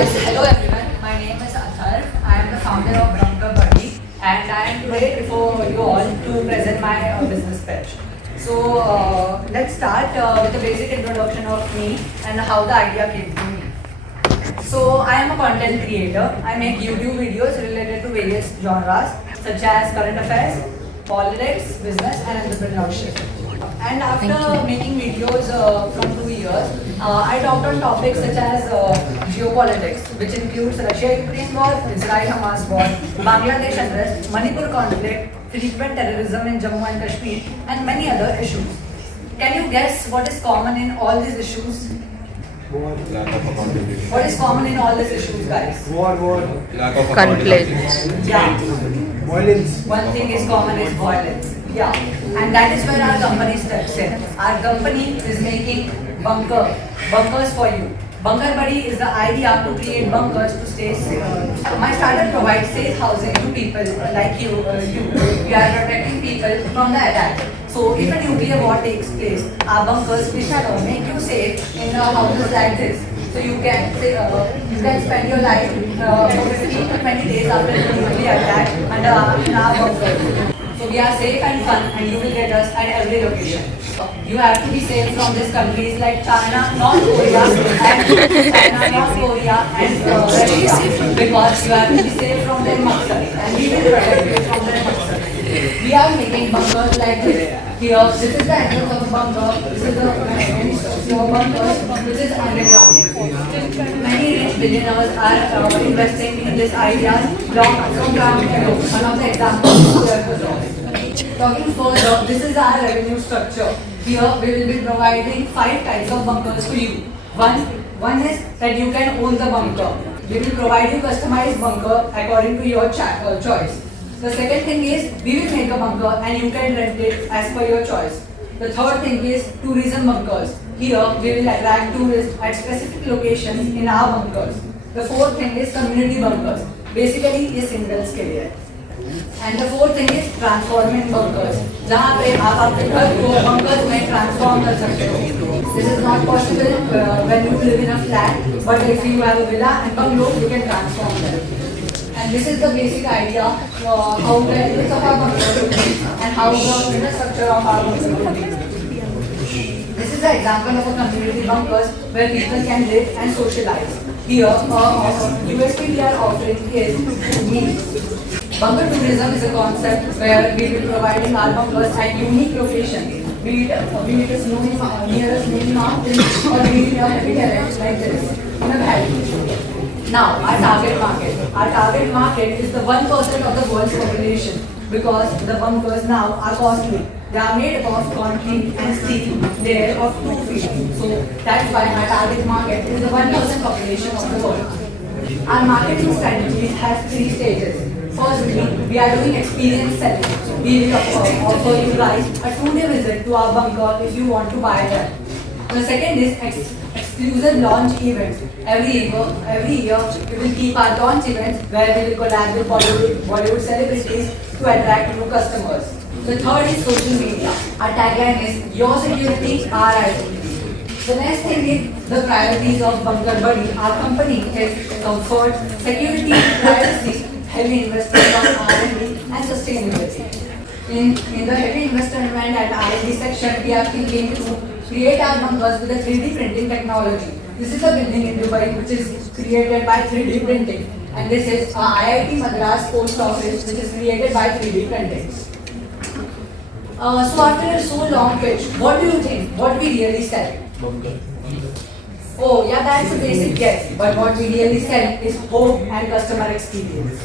Yes, hello everyone. My name is Atharv. I am the founder of Bunker Buddy, and I am today before you all to present my business pitch. So let's start with a basic introduction of me and how the idea came to me. So I am a content creator. I make YouTube videos related to various genres such as current affairs, politics, business, and entrepreneurship. And after making videos from 2 years, I talked on topics such as geopolitics, which includes Russia-Ukraine war, Israel-Hamas war, Bangladesh unrest, Manipur conflict, frequent terrorism in Jammu and Kashmir, and many other issues. Can you guess what is common in all these issues? Lack of accountability. What is common in all these issues, guys? Lack of Conflict. Yeah. Violence. One thing is common is violence. Yeah. And that is where our company steps in. Our company is making bunkers for you. Bunker Buddy is the idea to create bunkers to stay safe. My startup provides safe housing to people like you. We are protecting people from the attack. So if a nuclear war takes place, our bunkers which are make you safe in houses like this. So you can spend your life for 15 to 20 days after the nuclear attack under our bunker. So we are safe and fun, and you will get us at every location. You have to be safe from these countries like China, North Korea, and Russia, because you have to be safe from their maqsad, and we will protect you from their maqsad. We are making bunkers like this. Here, this is the entrance of the bunker. This is the entrance of your bunker, which is underground. Many rich billionaires are investing in this ideas long term ago. One of the examples is Talking further, this is our revenue structure. Here, we will be providing 5 types of bunkers to you. One is that you can own the bunker. We will provide you customized bunker according to your choice. The second thing is, we will make a bunker and you can rent it as per your choice. The third thing is tourism bunkers. Here, we will attract tourists at specific locations in our bunkers. The fourth thing is community bunkers. Basically, ये singles के लिए. And the fourth thing is transforming bunkers. जहाँ पे आप अपने घर को bunkers में transform कर सकते हो. This is not possible when you live in a flat, but if you have a villa and bungalow, you can transform them. And this is the basic idea how the use of our bungalow will be and how the infrastructure of our bungalow will be. This is an example of a community bunkers where people can live and socialize. Here, USP we are offering is bunker tourism is a concept where we will be providing our bunkers at unique locations. Be it a near a snowy mountain or be it a heavy terrain like this in a valley. Now, our target market. Our target market is the 1% of the world's population because the bunkers now are costly. They are made of concrete and steel layer of 2 feet. So that's why our target market is the 1% population of the world. Our marketing strategy has 3 stages. Firstly, we are doing experience selling. We will offer you guys a 2-day visit to our bunker if you want to buy them. The second is exclusive launch events. Every year, we will keep our launch events where we will collab with Bollywood celebrities to attract new customers. The third is social media. Our tagline is your security, our identity. The next thing is the priorities of Bunker Buddy. Our company is comfort, security, privacy, heavy investment on R&D and sustainability. In the heavy investment and R&D section, we are thinking to create our bunkers with a 3D printing technology. This is a building in Dubai which is created by 3D printing, and this is IIT Madras post office which is created by 3D printing. So after so long pitch, what do you think? What we really sell? Oh yeah, that's a basic guess. But what we really sell is hope and customer experience.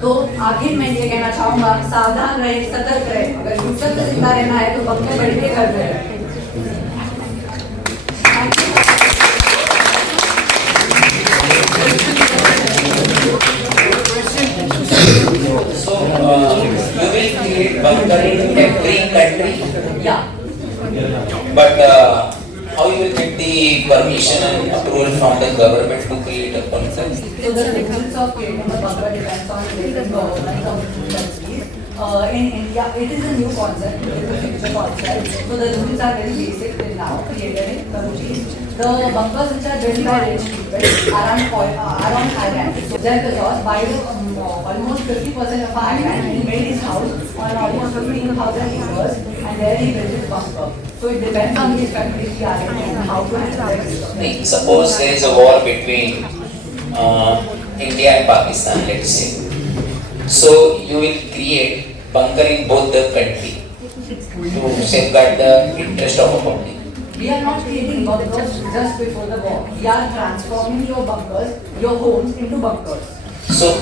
तो आखिर मैं ये कहना चाहूँगा, सावधान रहे, सतर्क रहे. अगर फ्यूचर में जिंदा रहना है तो बंकर बड़ी के घर में रहे. So, you will create bunker in every country? Yeah. But how you will get the permission and approval from the government to create a bunker? So the difference of creating a bunker depends on different governments of different countries. In India, it is a new concept, it is a future concept. So the rules are very basic till now, created in Karachi. The bunkers which are built by rich people are on island. So then the laws buy almost 50% of our island and he made his house on almost 15,000 acres and there he built his bunker. So it depends on his country and how to handle it. Suppose there is a war between India and Pakistan, let's say. So you will create bunker in both the country to safeguard the interest of a public. We are not creating bunkers just before the war. We are transforming your bunkers, your homes into bunkers. So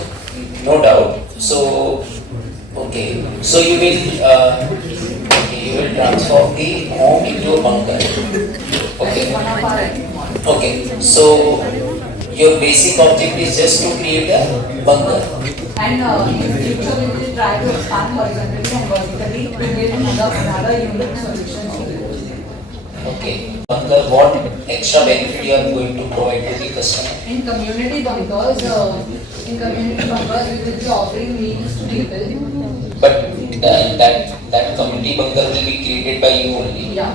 no doubt. So okay. So you will transform the home into a bunker. Okay. One of our models. Okay. So your basic object is just to create a bunker. And in future we will try to expand horizontally and vertically to build another unique solution to it. Okay. Bunker, what extra benefit you are going to provide to the customer? In community bunkers, we will be offering meals to people. But that community bunker will be created by you only. Yeah.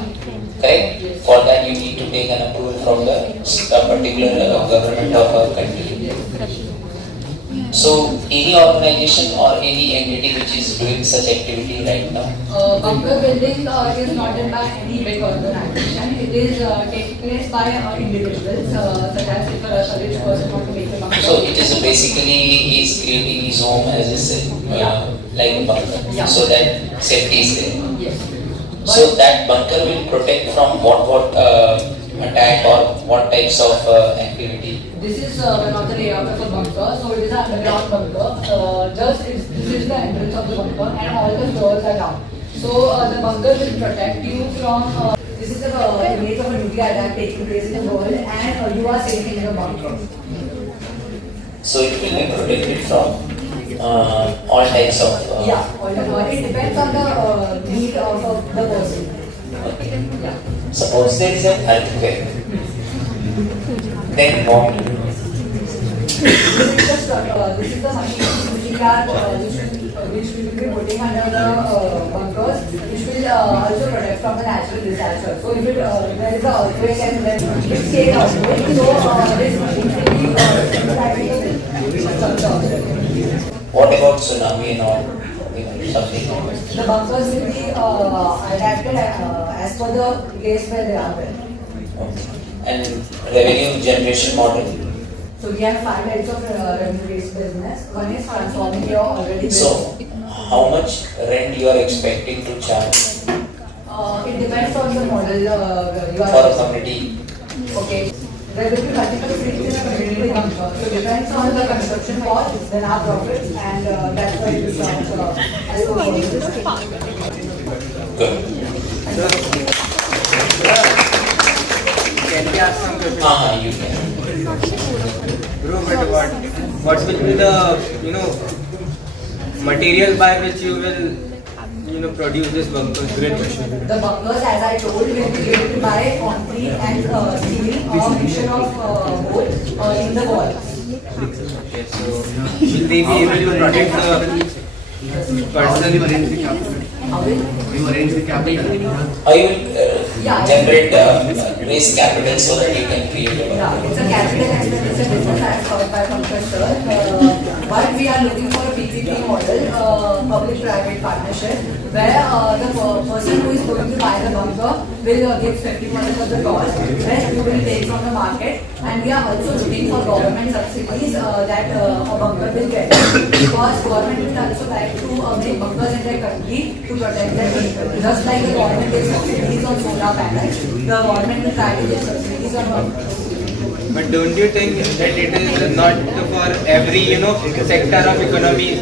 Correct? Yes. For that you need to take an approval from the particular government of a country. So any organization or any entity which is doing such activity right now? Bunker building is not done by any big organization. It is taken place by individuals, such as if a rich person wants to make a bunker. So it is basically he is creating his home as I said, like a bunker, Yeah. so that safety is there. Yes. So that bunker will protect from what attack or what types of activity? This is one of the layout of a bunker. So it is an underground bunker. This is the entrance of the bunker, and all the doors are down. So the bunker will protect you from. This is the image of a nuclear attack taking place in the world, and you are safe in the bunker. So it will be protected from all types of. Yeah, it depends on the need of the person. Okay. Yeah. Suppose there is an earthquake, then what? This is the machine which we will be putting under the bunkers, which will also protect from the natural disaster. So if there is an earthquake and then it's state earthquake, so this machine will be What about tsunami and all? Something. the bunkers will be adapted as per the place where they are there. Okay. And revenue generation model. So we have 5 types of revenue-based business. One is transforming your already built. So how much rent you are expecting to charge It depends on the model you for a are. community? Okay. There will be multiple streets in a community bunker. So it depends on the construction cost, then our profits, and that's why we charge. Good. Can we ask some questions? You can. Bro, but what will be the material by which you will produce this bunkers? Great question. The bunkers, as I told, will be built by concrete and steel or mixture of both in the wall. Okay, so will they be able to protect the person? How will? You arrange the capital. You will generate raise capital so that you can create a Yeah, it's a capital expenditure business as covered by Pankaj sir. But we are looking for a PPP model, public-private partnership, where the person who is going to buy the bunker will give 50% of the cost, rest you will take from the market, and we are also looking for government subsidies that a bunker will get. Because government will also like to make bunkers in their country to protect their people. Just like the government gives subsidies on solar panels, the government will try to give subsidies on bunkers. But don't you think that it is not for every sector of economy?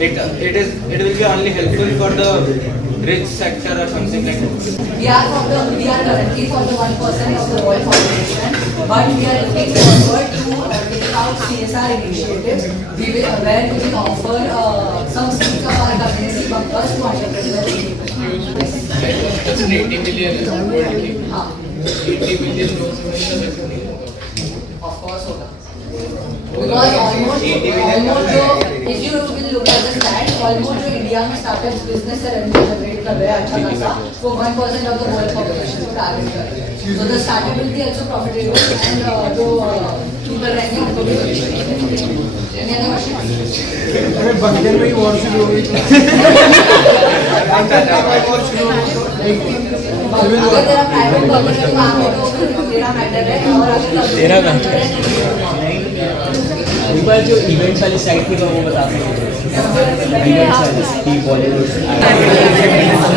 It will be only helpful for the rich sector or something like that. We are currently for the 1% of the world population, but we are looking forward to take out CSR initiatives. Where we will offer some schemes of our community bunkers to underprivileged people. It's 80 million is worldly. हाँ, 80 million लोग समझ नहीं सकते। of course होगा. Because almost जो if you will look at the stats, almost जो India में startup business से revenue generate कर रहे हैं अच्छा खासा, वो 1% of the world population को target कर रहे हैं. So the startup will be also profitable and जो people रहेंगे उनको भी any other questions? अरे बंदे में ही वॉर शुरू हो गई अगर तेरा प्राइवेट कंपनी काम है तो तेरा मैटर है और अगर तेरा मैटर है एक बार जो इवेंट्स वाली साइड थी वो बता सकते हैं इवेंट्स वाली की बॉलीवुड प्राइवेट परफॉर्मेंस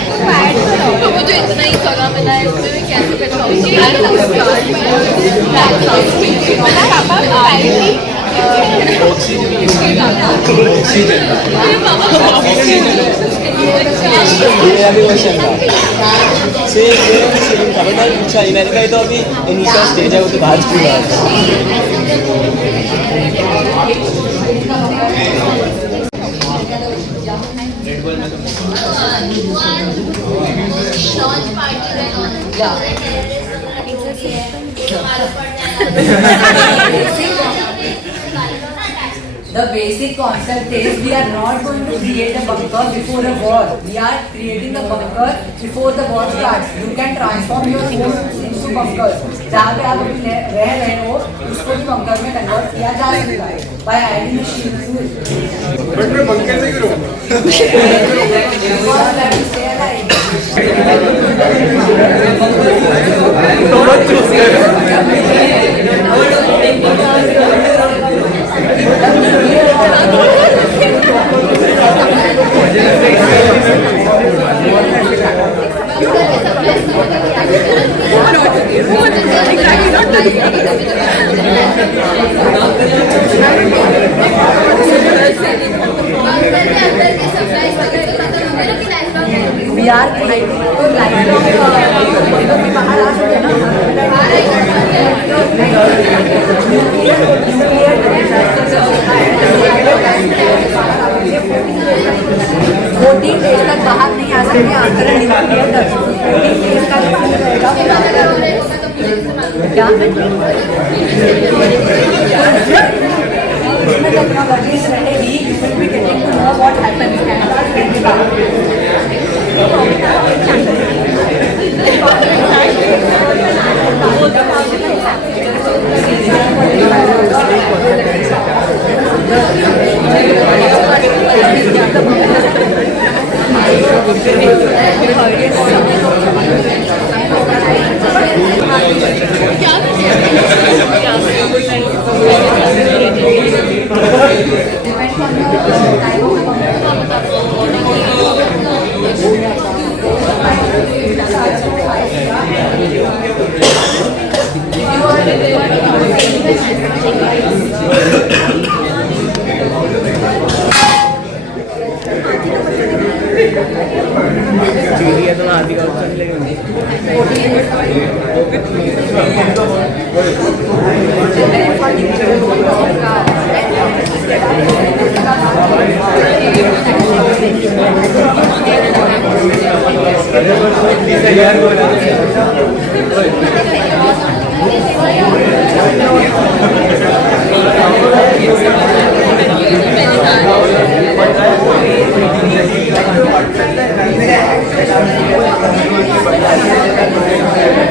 मुझे इतना ही जगह मिला है इसमें मैं कैसे करवाऊंगी अच्छा मैंने कहा तो अभी इनिशियल स्टेज है वो तो बाहर school The basic concept is we are not going to create a bunker before a war. We are creating a bunker before the war starts. You can transform your homes into bunkers. जहाँ पे आप अभी रह रहे हो उसको भी bunker में convert किया जा सकता है by adding a shield fuel. But मैं बंकर में क्यों Because that is there, right? We are creating तो lifelong बाहर आ सकते हैं ना 14 days तक बाहर नहीं आ सकते आफ्टर न्यूक्लियर तक 14 days का क्या इसमें टेक्नोलॉजीज रहेगी you will be getting to know what happens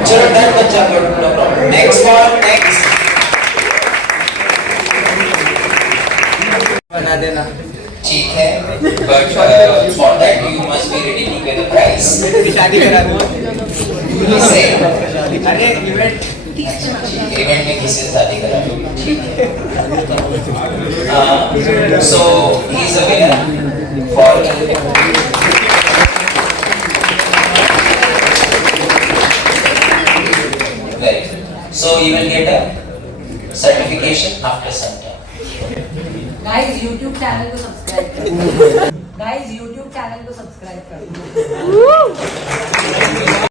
चलो डन बच्चा no problem next for next बना देना ठीक है but for that you must be ready to pay the price शादी करा दो किससे अरे इवेंट इवेंट में किससे शादी करा so he is a winner for very good. So you will get a certification after some time. Guys, YouTube channel को subscribe करो. गाइस यूट्यूब चैनल को सब्सक्राइब कर दो।